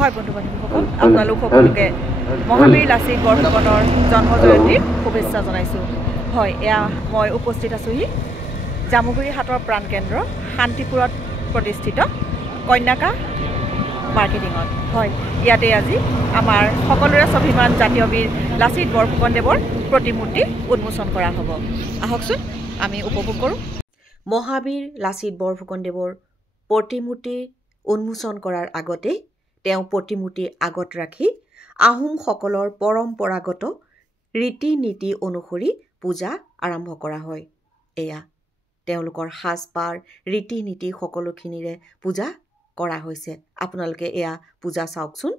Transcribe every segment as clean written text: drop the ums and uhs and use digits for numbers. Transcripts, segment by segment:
হয় বন্ধু বান্ধৱীসকল আপোনালোক সকলোকে মহাবীৰ লাচিত বৰফুকনৰ জন্ম জয়ন্তীৰ শুভেচ্ছা জনাইছোঁ। হয় এয়া মই উপস্থিত আছোঁহি জামুগুৰি হাটৰ প্ৰাণকেন্দ্ৰ শান্তিপুৰত প্ৰতিষ্ঠিত কন্যাকা মাৰ্কেটিঙত। হয় ইয়াতে আজি আমাৰ সকলোৰে স্বাভিমান জাতীয় বীৰ লাচিত বৰফুকনদেৱৰ প্ৰতিমূৰ্তি উন্মোচন কৰা হ'ব। আহকচোন আমি উপভোগ কৰোঁ। মহাবীৰ লাচিত বৰফুকনদেৱৰ প্ৰতিমূৰ্তি উন্মোচন কৰাৰ আগতে তেওঁ প্ৰতিমূৰ্তিৰ আগত ৰাখি আহোমসকলৰ পৰম্পৰাগত ৰীতি নীতি অনুসৰি পূজা আৰম্ভ কৰা হয়। এয়া তেওঁলোকৰ সাজপাৰ ৰীতি নীতি সকলোখিনিৰে পূজা কৰা হৈছে। আপোনালোকে এয়া পূজা চাওকচোন।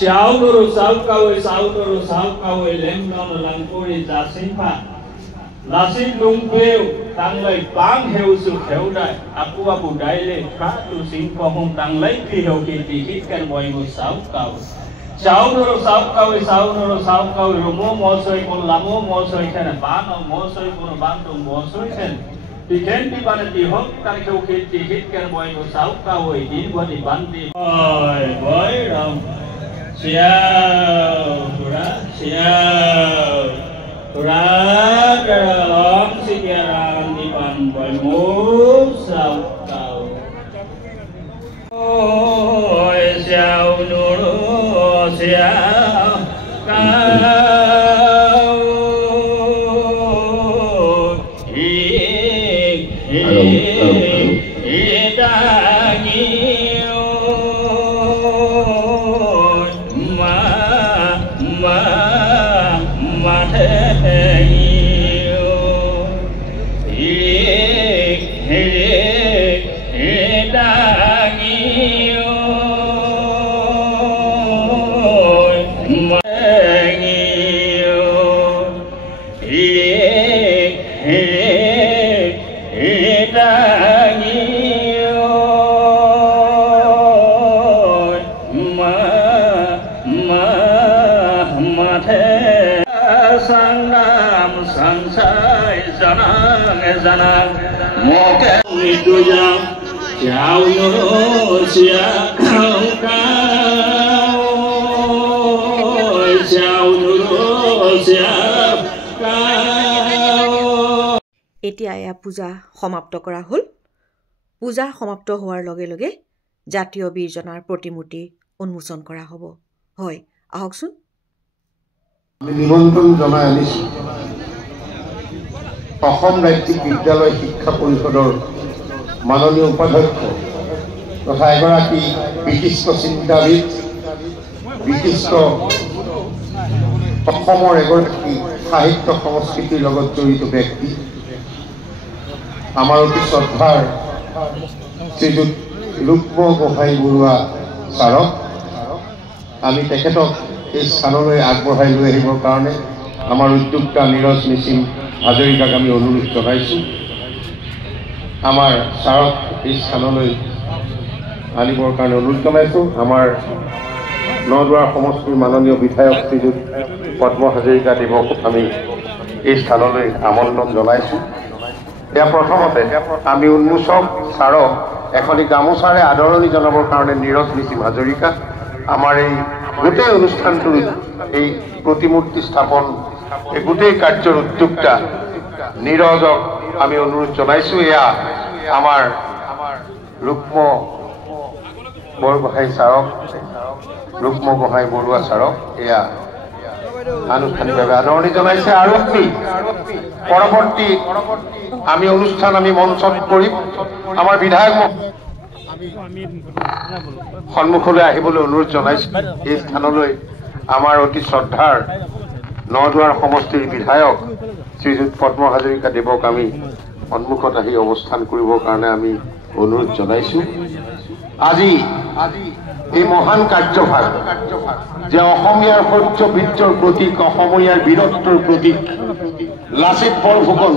Cháu đồ sáu câu lem non lang curi giá sinh phạt là sinh lung kêu tăng lấy bán heo sự khéo đại aku abu đại le khá tu sinh phong hông tăng lấy phi heo kỳ tỷ hít can bồi một sáu câu cháu đồ sáu câu rồi mua soi con làm mua soi cái này bán nó mua soi con bán đồng mua soi cái thì khen đi bán thì hốt tăng heo kỳ tỷ hít can bồi một sáu câu rồi đi qua thì bán đi ôi với rồi siao long sejarah di Pantai Musau kau oi siao nuru siao kau Zanang moga itu yang jauh Indonesia kau jauh Indonesia kau এতিয়া এয়া পূজা সমাপ্ত কৰা হ'ল। পূজা সমাপ্ত হোৱাৰ লগে লগে জাতীয় বীৰজনাৰ প্ৰতিমূৰ্তি উন্মোচন কৰা হ'ব। হয় আহকচোন। আমি নিমন্ত্ৰণ জনাই আনিছোঁ অসম ৰাজ্যিক বিদ্যালয় শিক্ষা পৰিষদৰ মাননীয় উপাধ্যক্ষ তথা এগৰাকী বিশিষ্ট চিন্তাবিদ বিশিষ্ট অসমৰ এগৰাকী সাহিত্য সংস্কৃতিৰ লগত জড়িত ব্যক্তি আমাৰ অতি শ্ৰদ্ধাৰ শ্ৰীযুত ৰুক্ম গোহাঁই বৰুৱা ছাৰক আমি তেখেতক এই স্থানলৈ আগবঢ়াই লৈ আহিবৰ কাৰণে আমাৰ উদ্যোক্তা নীৰজ নিচিম হাজৰিকাক আমি অনুৰোধ জনাইছোঁ আমাৰ ছাৰক এই স্থানলৈ আনিবৰ কাৰণে অনুৰোধ জনাইছোঁ। আমাৰ নদুৱাৰ সমষ্টিৰ মাননীয় বিধায়ক শ্ৰীযুত পদ্ম হাজৰিকা দেৱক আমি এই স্থানলৈ আমন্ত্ৰণ জনাইছোঁ। এয়া প্ৰথমতে আমি উন্মোচক ছাৰক এখনি গামোচাৰে আদৰণি জনাবৰ কাৰণে নীৰজ নিচিম হাজৰিকা আমাৰ এই গোটেই অনুষ্ঠানটোৰ এই প্ৰতিমূৰ্তি স্থাপন এই গোটেই কাৰ্যৰ উদ্যোক্তা নীৰজক আমি অনুৰোধ জনাইছোঁ। এয়া আমাৰ ৰুক্ম বৰগোহাঁই ছাৰক ৰুক্ম গোহাঁই বৰুৱা ছাৰক এয়া আনুষ্ঠানিকভাৱে আদৰণি জনাইছে। আৰু পৰৱৰ্তী আমি অনুষ্ঠান আমি মঞ্চত কৰিম। আমাৰ বিধায়ক সন্মুখলৈ আহিবলৈ অনুৰোধ জনাইছো। এই স্থানলৈ আমাৰ অতি শ্ৰদ্ধাৰ নদুৱাৰ সমষ্টিৰ বিধায়ক শ্ৰীযুত পদ্ম হাজৰিকা দেৱক আমি সন্মুখত আহি অৱস্থান কৰিবৰ কাৰণে আমি অনুৰোধ জনাইছো। আজি এই মহান কাৰ্যভাৰ যে অসমীয়াৰ শৌৰ্য বীৰ্যৰ প্ৰতীক, অসমীয়াৰ বীৰত্বৰ প্ৰতীক লাচিত বৰফুকন,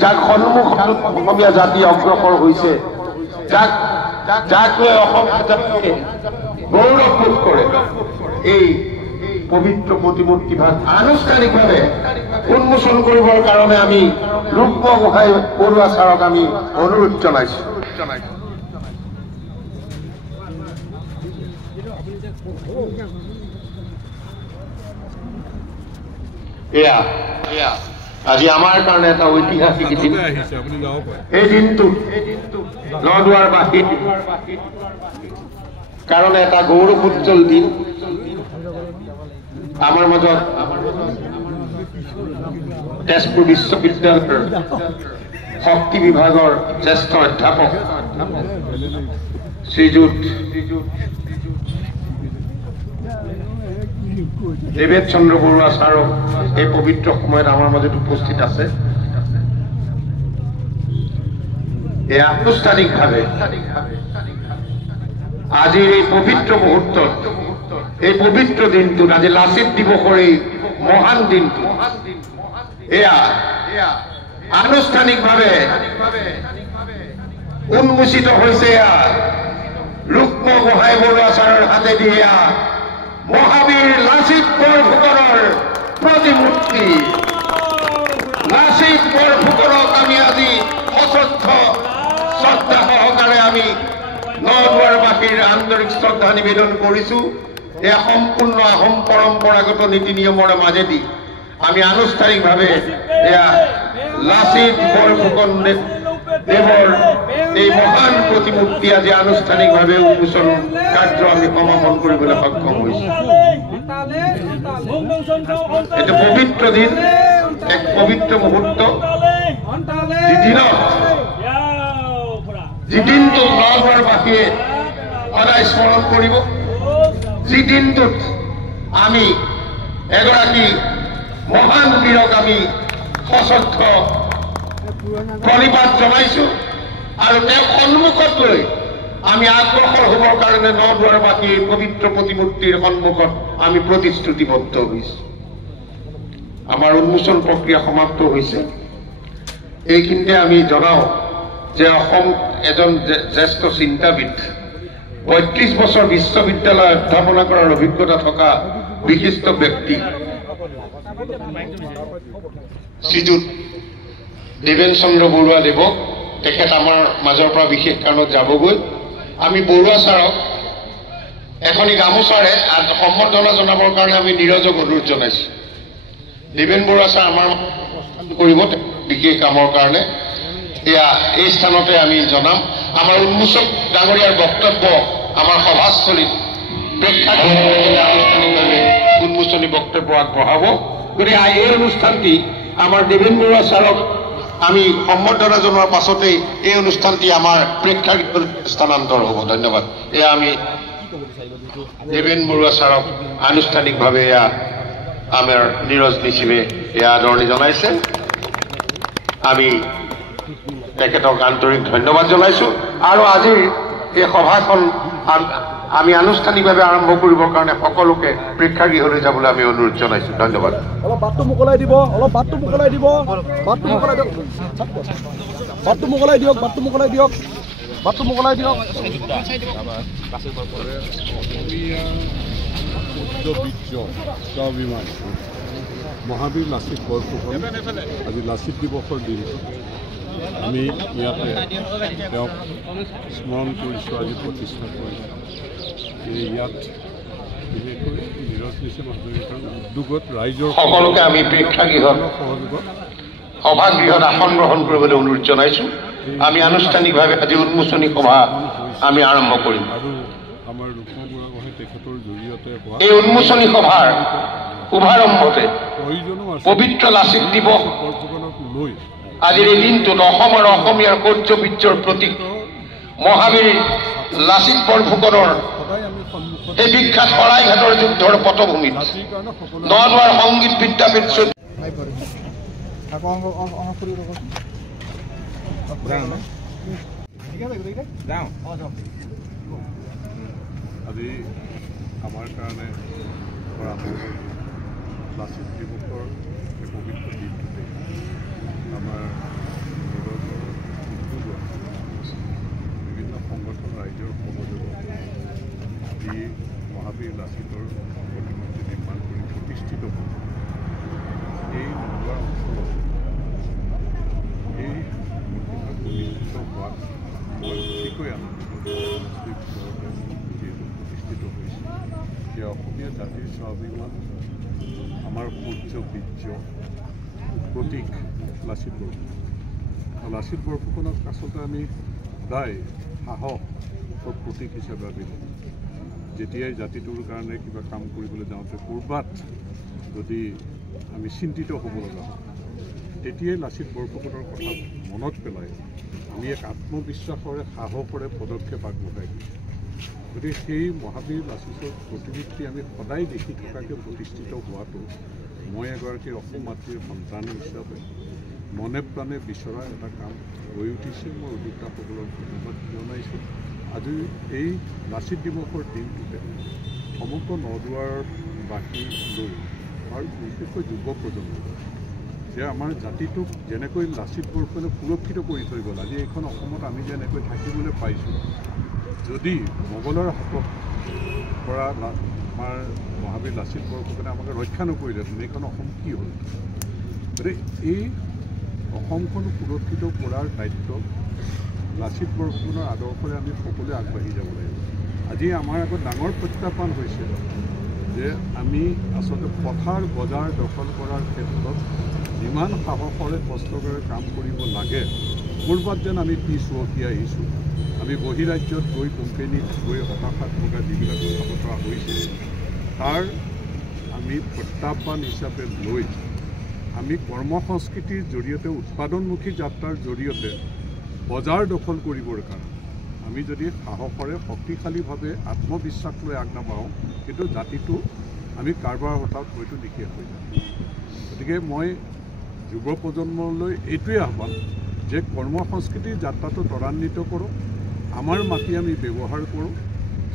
যাক সন্মুখত অসমীয়া জাতি অগ্ৰসৰ হৈছে, যাক লৈ অসমীয়া জাতিয়ে গৌৰৱবোধ কৰে, এই পবিত্ৰ প্ৰতিমূৰ্তিভাগ আনুষ্ঠানিকভাৱে উন্মোচন কৰিবৰ কাৰণে আমি ৰুক্ম গোহাঁই বৰুৱা ছাৰক আমি অনুৰোধ জনাইছো। এয়া আজি আমাৰ কাৰণে এটা ঐতিহাসিক দিন। এই দিনটো নদুৱাৰবাসীৰ কাৰণে এটা গৌৰৱোজ্জ্বল দিন। আমাৰ মাজত তেজপুৰ বিশ্ববিদ্যালয়ৰ শক্তি বিভাগৰ জ্যেষ্ঠ অধ্যাপক শ্ৰীযুত দেৱেশ চন্দ্ৰ বৰুৱা ছাৰক এই পবিত্ৰ সময়ত আমাৰ মাজত উপস্থিত আছে। এই আনুষ্ঠানিকভাৱে আজিৰ এই পবিত্ৰ মুহূৰ্তত, এই পবিত্ৰ দিনটোত, আজি লাচিত দিৱসৰ এই মহান দিনটো এয়া আনুষ্ঠানিকভাৱে উন্মোচিত হৈছে। এয়া ৰুক্ম গোহাঁই বৰুৱা ছাৰৰ হাতেদি এয়া মহাবীৰ লাচিত বৰফুকনৰ প্ৰতিমূৰ্তি। লাচিত বৰফুকনক আমি আজি অশ্ৰদ্ধ শ্ৰদ্ধা সহকাৰে আমি নদুৱাৰবাসীৰ আন্তৰিক শ্ৰদ্ধা নিবেদন কৰিছো। এয়া সম্পূৰ্ণ আহোম পৰম্পৰাগত নীতি নিয়মৰ মাজেদি আমি আনুষ্ঠানিকভাৱে এয়া লাচিত বৰফুকন দেৱৰ এই মহান প্ৰতিমূৰ্তি আজি আনুষ্ঠানিকভাৱে উন্মোচন কাৰ্য আমি সমাপন কৰিবলৈ সক্ষম হৈছো। এইটো পবিত্ৰ দিন, এক পবিত্ৰ মুহূৰ্ত, যি দিনটোত নদুৱাৰবাসীয়ে সদায় স্মৰণ কৰিব, যি দিনটোত আমি এগৰাকী মহান বীৰক আমি সশ্ৰদ্ধ প্ৰণিপাত জনাইছো। আৰু তেওঁক সন্মুখত লৈ আমি আগ্ৰসৰ হ'বৰ কাৰণে নদুৱাৰবাসীৰ পবিত্ৰ প্ৰতিমূৰ্তিৰ সন্মুখত আমি প্ৰতিশ্ৰুতিবদ্ধ হৈছো। আমাৰ উন্মোচন প্ৰক্ৰিয়া সমাপ্ত হৈছে। এইখিনিতে আমি জনাও যে অসম এজন জ্যেষ্ঠ চিন্তাবিদ, ৩৫ বছৰ বিশ্ববিদ্যালয় অধ্যাপনা কৰাৰ অভিজ্ঞতা থকা বিশিষ্ট ব্যক্তি শ্ৰীযুত দেৱেশ চন্দ্ৰ বৰুৱা দেৱক, তেখেত আমাৰ মাজৰ পৰা বিশেষ কাৰণত যাবগৈ। আমি বৰুৱা ছাৰক এখনি গামোচাৰে সম্বৰ্ধনা জনাবৰ কাৰণে আমি নীৰজক অনুৰোধ জনাইছো। দেৱেশ বৰুৱা ছাৰ আমাৰ কৰিব বিশেষ কামৰ কাৰণে। এয়া এই স্থানতে আমি জনাম। আমাৰ উন্মোচক ডাঙৰীয়াৰ বক্তব্য আমাৰ সভাস্থলীত আনুষ্ঠানিকভাৱে উন্মোচনী বক্তব্য আগবঢ়াব। গতিকে এই অনুষ্ঠানটি আমাৰ দেৱেশ বৰুৱা ছাৰক আমি সম্বৰ্ধনা জনোৱাৰ পাছতেই এই অনুষ্ঠানটি আমাৰ প্ৰেক্ষাগৃহত স্থানান্তৰ হ'ব। ধন্যবাদ। এয়া আমি দেৱেশ বৰুৱা ছাৰক আনুষ্ঠানিকভাৱে এয়া আমাৰ নীৰজ নিচিমে এয়া আদৰণি জনাইছে। আমি তেখেতক আন্তৰিক ধন্যবাদ জনাইছো। আৰু আজিৰ এই সভাখন আমি আনুষ্ঠানিকভাৱে আৰম্ভ কৰিবৰ কাৰণে সকলোকে প্ৰেক্ষাগৃহলৈ যাবলৈ আমি অনুৰোধ জনাইছো। ধন্যবাদ। অলপ বাটটো মোকলাই দিব, অলপ বাটটো মোকলাই দিব, বাটটো মোকলাই দিয়ক, বাটটো মোকলাই দিয়ক, বাটটো মোকলাই দিয়ক, বাটটো মোকলাই দিয়ক। মহাবীৰ লাচিত বৰফুকন আজি লাচিত দিৱসৰ দিনটো আমি ইয়াতে তেওঁক স্মৰণ কৰিছোঁ, আজি প্ৰতিষ্ঠা কৰিছোঁ। ইয়াত বিশেষকৈ নীৰজ নিচিম হাজৰিকাৰ উদ্যোগত ৰাইজৰ সকলোকে আমি প্ৰেক্ষাগৃহত সহযোগত সভাগৃহত আসন গ্ৰহণ কৰিবলৈ অনুৰোধ জনাইছো। আমি আনুষ্ঠানিকভাৱে আজি উন্মোচনী সভা আমি আৰম্ভ কৰিম। আৰু আমাৰ লক্ষ্মণ বুঢ়াগোহাঁই তেখেতৰ জৰিয়তে হোৱা এই উন্মোচনী সভাৰ শুভাৰম্ভতে প্ৰয়োজনো আছে পবিত্ৰ লাচিত দিৱস বৰফুকনক লৈ আজিৰ এই দিনটোত অসম আৰু অসমীয়াৰ শৌৰ্য বীৰ্যৰ প্ৰতীক মহাবীৰ লাচিত বৰফুকনৰ সদায় আমি সন্মুখত এই বিখ্যাত শৰাইঘাটৰ যুদ্ধৰ পটভূমিত জাতিৰ কাৰণে সকলো নলবাৰীৰ সংগীত বিদ্যাপীঠ আজি আমাৰ কাৰণে লাচিত দিৱসৰ এই পবিত্ৰ দিনটোতে আমাৰ বিভিন্ন সংগঠন ৰাইজৰ সহযোগত যি মহাবীৰ লাচিতৰ প্ৰতিমূৰ্তি নিৰ্মাণ কৰি প্ৰতিষ্ঠিত হ'ল এই নলবাৰী অঞ্চলত এই মূৰ্তিভাগ প্ৰতিষ্ঠিত হোৱাত মই অতিকৈ আনন্দিত যিহেতু প্ৰতিষ্ঠিত হৈছে যে অসমীয়া জাতিৰ স্বাভিমান আমাৰ সূৰ্য বীৰ্য প্ৰতীক লাচিত বৰফুকন লাচিত বৰফুকনক আচলতে আমি প্ৰায় সাহসৰ প্ৰতীক হিচাপে আমি লওঁ যেতিয়াই জাতিটোৰ কাৰণে কিবা কাম কৰিবলৈ যাওঁতে ক'ৰবাত যদি আমি চিন্তিত হ'ব লগা হয় তেতিয়াই লাচিত বৰফুকনৰ কথা মনত পেলাই আমি এক আত্মবিশ্বাসৰে সাহসৰে পদক্ষেপ আগবঢ়াই দিওঁ গতিকে সেই মহাবীৰ লাচিতৰ প্ৰতিমূৰ্তি আমি সদায় দেখি থকাকৈ প্ৰতিষ্ঠিত হোৱাটো মই এগৰাকী অসম মাতৃৰ সন্তান হিচাপে মনে প্ৰাণে বিচৰা এটা কাম হৈ উঠিছে মই উদ্যোক্তাসকলক ধন্যবাদ জনাইছোঁ আজি এই লাচিত দিৱসৰ দিনটোতে সমগ্ৰ নদুৱাৰবাসী লৈ আৰু বিশেষকৈ যুৱ প্ৰজন্ম যে আমাৰ জাতিটোক যেনেকৈ লাচিত বৰফুকনে সুৰক্ষিত কৰি থৈ গ'ল আজি এইখন অসমত আমি যেনেকৈ থাকিবলৈ পাইছোঁ যদি মোগলৰ হাতত পৰা আমাৰ মহাবীৰ লাচিত বৰফুকনে আমাক ৰক্ষা নকৰিলেহেঁতেন এইখন অসম কি হ'ল গতিকে এই অসমখন সুৰক্ষিত কৰাৰ দায়িত্ব লাচিত বৰফুকনৰ আদৰ্শৰে আমি সকলোৱে আগবাঢ়ি যাব লাগিব আজি আমাৰ আগত ডাঙৰ প্ৰত্যাহ্বান হৈছে যে আমি আচলতে পথাৰ বজাৰ দখল কৰাৰ ক্ষেত্ৰত যিমান সাহসৰে কষ্টৰে কাম কৰিব লাগে ক'ৰবাত যেন আমি পিছ হুঁহকি আহিছোঁ আমি বহিৰাজ্যত গৈ কোম্পানীত গৈ হতাশাত থকা যিবিলাক কথা বতৰা হৈছে তাৰ আমি প্ৰত্যাহ্বান হিচাপে লৈ আমি কৰ্মসংস্কৃতিৰ জৰিয়তে উৎপাদনমুখী যাত্ৰাৰ জৰিয়তে বজাৰ দখল কৰিবৰ কাৰণে আমি যদি সাহসৰে শক্তিশালীভাৱে আত্মবিশ্বাস লৈ আগনাবাঢ়োঁ কিন্তু জাতিটো আমি কাৰোবাৰ হঠাৎ হয়তো নিশেষ হৈ যাম গতিকে মই যুৱ প্ৰজন্মলৈ এইটোৱে আহ্বান যে কৰ্মসংস্কৃতিৰ যাত্ৰাটো ত্বৰান্বিত কৰোঁ আমাৰ মাটি আমি ব্যৱহাৰ কৰোঁ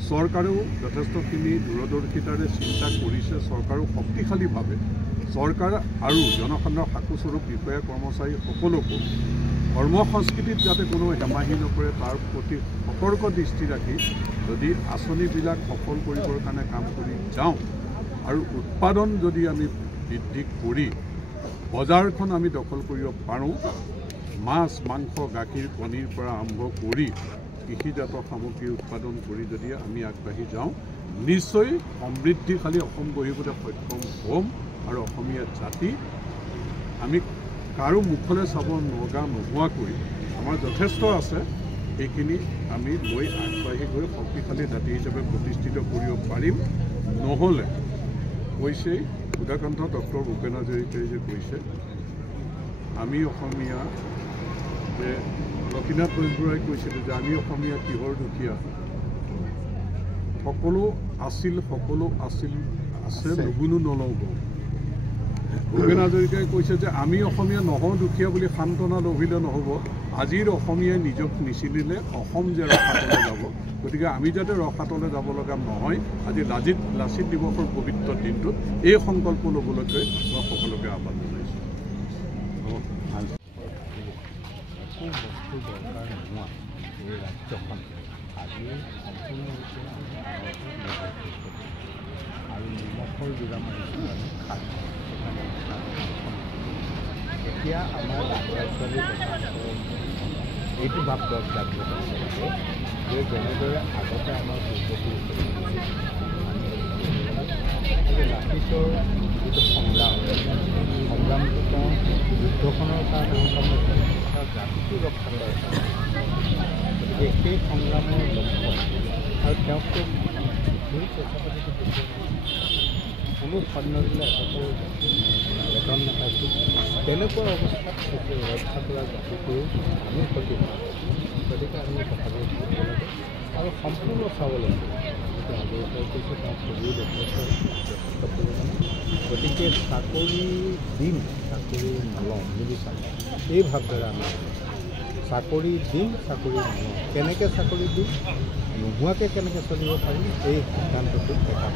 চৰকাৰেও যথেষ্টখিনি দূৰদৰ্শিতাৰে চিন্তা কৰিছে চৰকাৰেও শক্তিশালীভাৱে চৰকাৰ আৰু জনসাধাৰণৰ সাকুস্বৰূপ বিষয়া কৰ্মচাৰী সকলোকো কৰ্মসংস্কৃতিত যাতে কোনো হেমাহি নকৰে তাৰ প্ৰতি সতৰ্ক দৃষ্টি ৰাখি যদি আঁচনিবিলাক সফল কৰিবৰ কাৰণে কাম কৰি যাওঁ আৰু উৎপাদন যদি আমি বৃদ্ধি কৰি বজাৰখন আমি দখল কৰিব পাৰোঁ মাছ মাংস গাখীৰ কণীৰ পৰা আৰম্ভ কৰি কৃষিজাত সামগ্ৰী উৎপাদন কৰি যদি আমি আগবাঢ়ি যাওঁ নিশ্চয় সমৃদ্ধিশালী অসম গঢ়িবলৈ সক্ষম হ'ম আৰু অসমীয়া জাতি আমি কাৰো মুখলৈ চাব লগা নোহোৱাকৈ আমাৰ যথেষ্ট আছে এইখিনি আমি লৈ আগবাঢ়ি গৈ শক্তিশালী জাতি হিচাপে প্ৰতিষ্ঠিত কৰিব পাৰিম নহ'লে কৈছেই সুধাকান্ত ডক্টৰ ভূপেন হাজৰিকাই যে কৈছে আমি অসমীয়া যে লক্ষ্মীনাথ বেজবৰুৱাই কৈছিলে যে আমি অসমীয়া কিহৰ দুখীয়া সকলো আছিল আছে নুগুনো নলওঁ ভূপেন হাজৰিকাই কৈছে যে আমি অসমীয়া নহওঁ দুখীয়া বুলি সান্তনা লভিলে নহ'ব আজিৰ অসমীয়াই নিজক নিচিনিলে অসম যে ৰসাতলৈ যাব গতিকে আমি যাতে ৰসাতলৈ যাব লগা নহয় আজি লাচিত দিৱসৰ পবিত্ৰ দিনটোত এই সংকল্প ল'বলৈকে মই সকলোকে আহ্বান জনাইছোঁ বস্তু দৰকাৰ নোহোৱা এই ৰাজ্যখন আজি সম্পূৰ্ণৰূপে আৰু নিমখৰ যোৰা মাৰিছোঁ আমি খাই এতিয়া আমাৰ ল'ৰা ছোৱালী এইটো ভাৱ জাগ্ৰত হ'ব লাগে যে যেনেদৰে আগতে আমাৰ পূৰ্বপুৰুষসকলে লাচিতৰ যিটো সংগ্ৰামটো তেওঁ যুদ্ধখনৰ কাৰণে সংগ্ৰাম জাতিটো ৰক্ষা কৰাৰ কাৰণে গতিকে সেই সংগ্ৰামৰ লক্ষ্য আৰু তেওঁকতো সেই পইচা পাতিটো কোনো স্বাধীনতা বেতন নাপাইছিল তেনেকুৱা অৱস্থাত ৰক্ষা কৰা জাতিটোৰ আমি ক্ষতি গতিকে আমি কথাবোৰ বুজিব লাগে আৰু সম্পূৰ্ণ চাব লাগে গতিকে আগৰ পৰাই কৈছোঁ তেওঁ পঢ়ি যথেষ্ট পৰিমাণে গতিকে চাকৰি দিম চাকৰি নলওঁ নিবিচাৰোঁ এই ভাৱধাৰা আমি চাকৰি দিম চাকৰি নলওঁ কেনেকৈ চাকৰি দিম নোহোৱাকৈ কেনেকৈ চলিব পাৰিম এই সিদ্ধান্তটোত এটা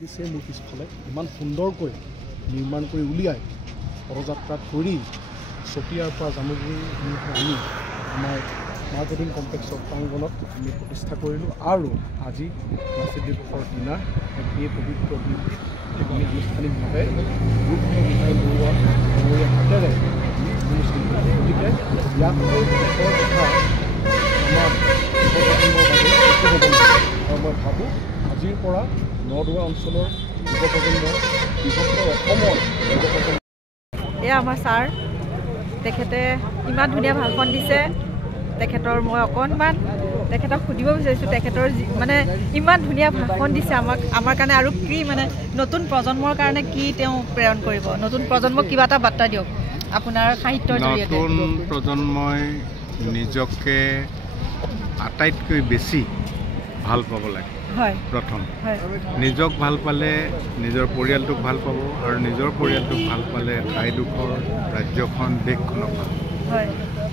দিছে মোৰ পিছফালে ইমান সুন্দৰকৈ নিৰ্মাণ কৰি উলিয়াই পদযাত্ৰা কৰি চতিয়াৰ পৰা জামুগুৰি আনি আমাৰ মাৰ্কেটিং কমপ্লেক্সৰ প্ৰাংগণত আমি প্ৰতিষ্ঠা কৰিলোঁ আৰু আজি লাচিত দিৱসৰ দিনা এই পবিত্ৰ দিনটিত আমি আনুষ্ঠানিকভাৱে ৰূপময় গোহাঁই বৰুৱা ডাঙৰীয়া হাতেৰে আমি অনুষ্ঠিত কৰিলোঁ গতিকে ইয়াতকৈ দেশৰ কথা আমাৰ যুৱপ্ৰজন্মৰ বাবে একো হ'ব নোৱাৰে আৰু মই ভাবোঁ আজিৰ পৰা নদুৱা অঞ্চলৰ যুৱপ্ৰজন্ম বিশেষকৈ অসমৰ যুৱপ্ৰজন্ম এয়া আমাৰ ছাৰ তেখেতে ইমান ধুনীয়া ভাষণ দিছে তেখেতৰ মই অকণমান তেখেতক সুধিব বিচাৰিছোঁ তেখেতৰ মানে ইমান ধুনীয়া ভাষণ দিছে আমাৰ কাৰণে আৰু কি মানে নতুন প্ৰজন্মৰ কাৰণে কি তেওঁ প্ৰেৰণ কৰিব নতুন প্ৰজন্মক কিবা এটা বাৰ্তা দিয়ক আপোনাৰ সাহিত্যৰ জৰিয়তে নতুন প্ৰজন্মই নিজকে আটাইতকৈ বেছি ভাল পাব লাগে হয় প্ৰথম হয় নিজক ভাল পালে নিজৰ পৰিয়ালটোক ভাল পাব আৰু নিজৰ পৰিয়ালটোক ভাল পালে ঠাইডোখৰ ৰাজ্যখন দেশখনক ভাল হয়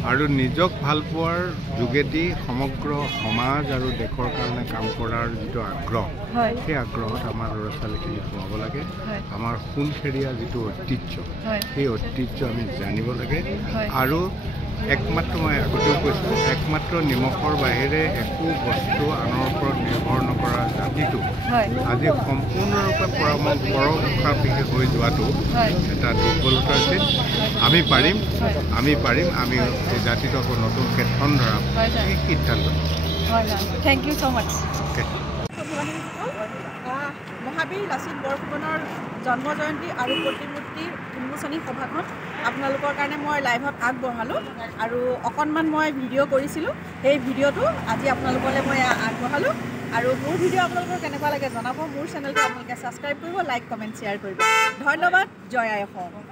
আৰু নিজক ভাল পোৱাৰ যোগেদি সমগ্ৰ সমাজ আৰু দেশৰ কাৰণে কাম কৰাৰ যিটো আগ্ৰহ হয় সেই আগ্ৰহত আমাৰ ল'ৰা ছোৱালীখিনি সোমাব লাগে হয় আমাৰ সোণসেৰীয়া যিটো ঐতিহ্য হয় সেই ঐতিহ্য আমি জানিব লাগে হয় আৰু একমাত্ৰ মই আগতেও কৈছোঁ একমাত্ৰ নিমখৰ বাহিৰে একো বস্তু আনৰ ওপৰত নিৰ্ভৰ নকৰা জাতিটো হয় আজি সম্পূৰ্ণৰূপে পৰমুখাপেক্ষী হৈ যোৱাটো হয় এটা দুৰ্বলতা আছিল আমি পাৰিম আমি এই জাতিটো আকৌ নতুনকৈ ঠন ধৰাম হয় ছাৰ এই সিদ্ধান্ত হয় thank you so' much Okay. মহাবীৰ লাচিত বৰফুকনৰ জন্ম জয়ন্তী আৰু প্ৰতিমূৰ্তিৰ উন্মোচনী সভাখন আপোনালোকৰ কাৰণে মই লাইভত আগবঢ়ালোঁ আৰু অকণমান মই ভিডিঅ' কৰিছিলোঁ সেই ভিডিঅ'টো আজি আপোনালোকলৈ মই আগবঢ়ালোঁ আৰু মোৰ ভিডিঅ' আপোনালোকৰ কেনেকুৱা লাগে জনাব মোৰ চেনেলটো আপোনালোকে ছাবস্ক্ৰাইব কৰিব লাইক কমেণ্ট শ্বেয়াৰ কৰিব ধন্যবাদ জয় আই অসম